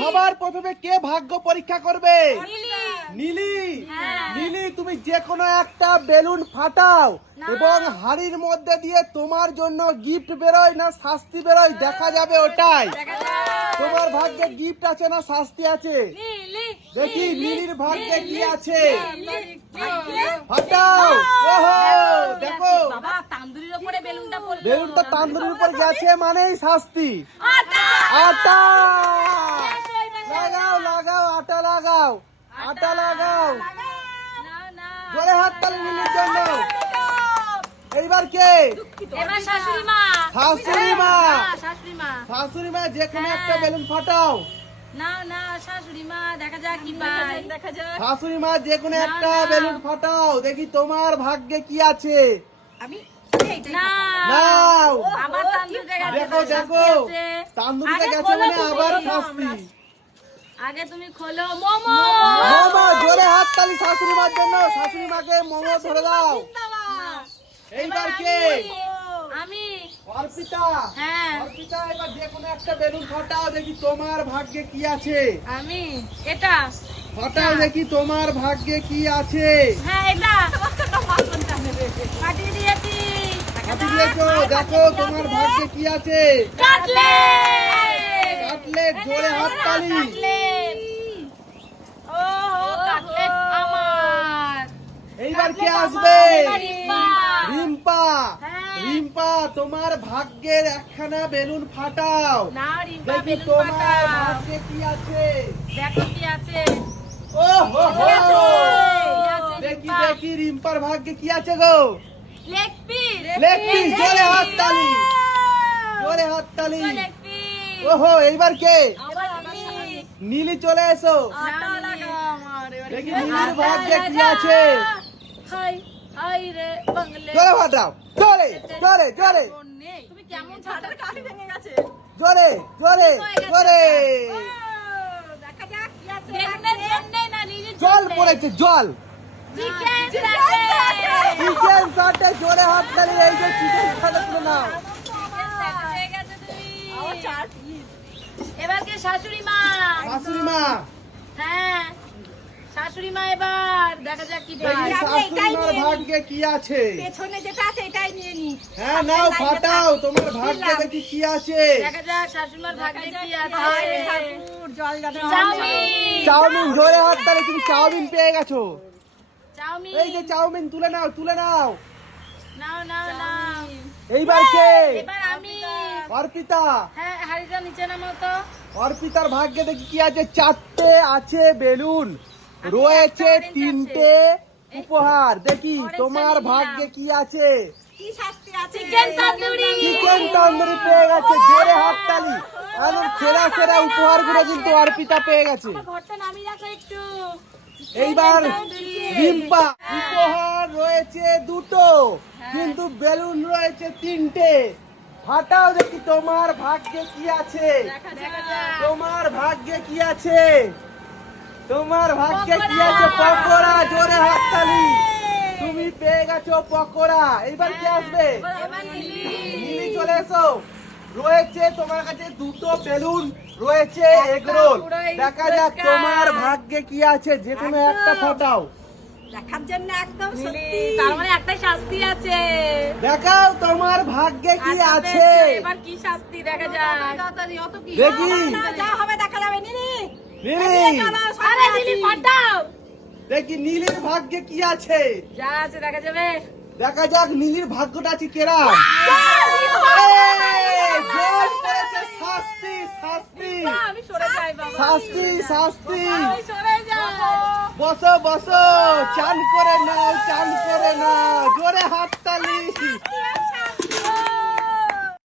সবার প্রথমে কে ভাগ্য পরীক্ষা করবে? নীলি। হ্যাঁ। নীলি, তুমি যে কোনো একটা বেলুন ফাটাও এবং হাড়ির মধ্যে দিয়ে তোমার জন্য গিফট বেরোয় না শাস্তি বেরোয় দেখা যাবে ওটাই। তোমার ভাগ্যে গিফট আছে না শাস্তি আছে? দেখি নীলির ভাগ্যে কি আছে। ফাটাও। ওহো, দেখো বাবা তান্দুরির উপরে বেলুনটা পড়লো। বেলুনটা তান্দুরির উপর গেছে মানেই শাস্তি। আটা লাগাও, লাগাও, আটা লাগাও, আটা লাগাও। জোরে হাততালি নীলির জন্য। এইবার কে? এবার শাশুড়ি মা। শাশুড়ি মা। শাশুড়ি মা। শাশুড়ি মা যে কোনো একটা বেলুন ফাটাও। না না শাশুড়ি মা দেখা যাক কি পাই। দেখা যাক। শাশুড়ি মা যে কোনো একটা বেলুন ফাটাও দেখি তোমার ভাগ্যে কি আছে। আমি না নাও। আবার তান্দুরিতে গেছে। দেখো দেখো তান্দুরিতে গেছে মানে আবার শাস্তি। আগে তুমি খোলো মোমো। মোমো। জোরে হাততালি শাশুড়ি মার জন্য। শাশুড়ি মাকে মোমো ধরে দাও। এইবার কে? আমি। অর্পিতা। হ্যাঁ অর্পিতা, এবার যে কোনো একটা বেলুন ফাটাও দেখি তোমার ভাগ্যে কি আছে। আমি এটা ফাটাও দেখি তোমার ভাগ্যে কি আছে। হ্যাঁ এটা ফাটিয়ে দিয়েছি। ফাটি দিয়েছো, দেখো তোমার ভাগ্যে কি আছে। কাটলেট। কাটলেট। জোরে হাততালি। কাটলেট। ও কাটলেট আমার। এইবার কে আসবে? রিম্পা। রিম্পা। হ্যাঁ। রিম্পা, তোমার ভাগ্যের একখানা বেলুন ফাটাও না রিম্পা দেখি বেলুন তোমার ফাটাও। ভাগ্যে কি আছে। দেখো কি আছে। ও হো হো। কি আছে দেখি রিম্পা? দেখি রিম্পার ভাগ্যে কি আছে গো। Leg piece. Leg piece. জোরে হাততালি। জোরে হাততালি। Leg piece. ওহো, এইবার কে? আবার আমি। নীলি, চলে এসো। আটা লাগা আমার। দেখি নীলির ভাগ্যে কি আছে। হাই হাই রে বাংলে। জোরে ফাটাও। জোরে জোরে জোরে তুমি কেমন ছাটার কাঠি ভেঙে গেছে। জোরে জোরে জোরে। দেখা যাক কি আছে। বেগুনের জন্য না নিজের জল পড়েছে, জল। Chicken sandwich. চিকেন সাটে। জোরে হাততালি। এই যে চিকেন সাটে তুলে নাও। হয়ে গেছে তুমি। এবার কে? শাশুড়ি মা। শাশুড়ি মা। হ্যাঁ শাশুড়ি মা, এবার দেখা যাক কি দেখি পাই। শাশুড়ি মার ভাগ্যে কি আছে। পেছনে যেটা আছে এটাই নিয়ে নি। হ্যাঁ, নাও ফাটাও তোমার ভাগ্যে দেখি কি আছে। দেখা যাক শাশুড়ি মার ভাগ্যে কি আছে। চাউমিন। চাউমিন। জোরে হাততালি। তুমি চাউমিন পেয়ে গেছো। চাউমিন। এই যে চাউমিন তুলে নাও, তুলে নাও। নাও নাও নাও। এইবার কে? এবার আমি। অর্পিতা। হ্যাঁ হাড়িটা নিচে নামাও তো। অর্পিতার ভাগ্যে দেখি কি আছে। চারটে আছে বেলুন, রয়েছে একটা orange তিনটে উপহার দেখি orange তোমার নিলাম। ভাগ্যে কি আছে। কি শাস্তি আছে? চিকেন তন্দুরি। চিকেন তন্দুরি পেয়ে গেছে। জোরে হাততালি। আর সেরা সেরা উপহারগুলো কিন্তু অর্পিতা পেয়ে গেছে। আমার ঘরটা নামিয়ে রাখো একটু। এইবার তন্দুরি। রিম্পা। উপহার রয়েছে দুটো কিন্তু বেলুন রয়েছে তিনটে। ফাটাও দেখি তোমার ভাগ্যে কি আছে। দেখা যাক। তোমার ভাগ্যে কি আছে। তোমার ভাগ্যে কি আছে। পকোড়া। জোরে হাততালি। তুমি পেয়ে গেছো পকোড়া। এইবার কি আসবে? এবার নীলি। নীলি, চলে এসো। রয়েছে তোমার কাছে দুটো বেলুন, রয়েছে এগরোল। দেখা যাক তোমার ভাগ্যে কি আছে। যে কোনো একটা ফাটাও। দেখার জন্য একদম সত্যি। তার মানে একটা শাস্তি আছে। দেখাও তোমার ভাগ্যে কি আছে। এবার কি শাস্তি দেখা যাক। দেখি যা হবে দেখা যাবে। নীলি। নীলি। আরে নীলি ফাটাও। দেখি নীলির ভাগ্যে কি আছে। যা আছে দেখা যাবে। দেখা যাক নীলির ভাগ্যটা আছে কেরা। জল পড়েছে। শাস্তি শাস্তি আমি সরে যাই বাবা। শাস্তি শাস্তি। আমি সরে যাই। বসো বসো। চান করে নাও, চান করে নাও। জোরে হাততালি।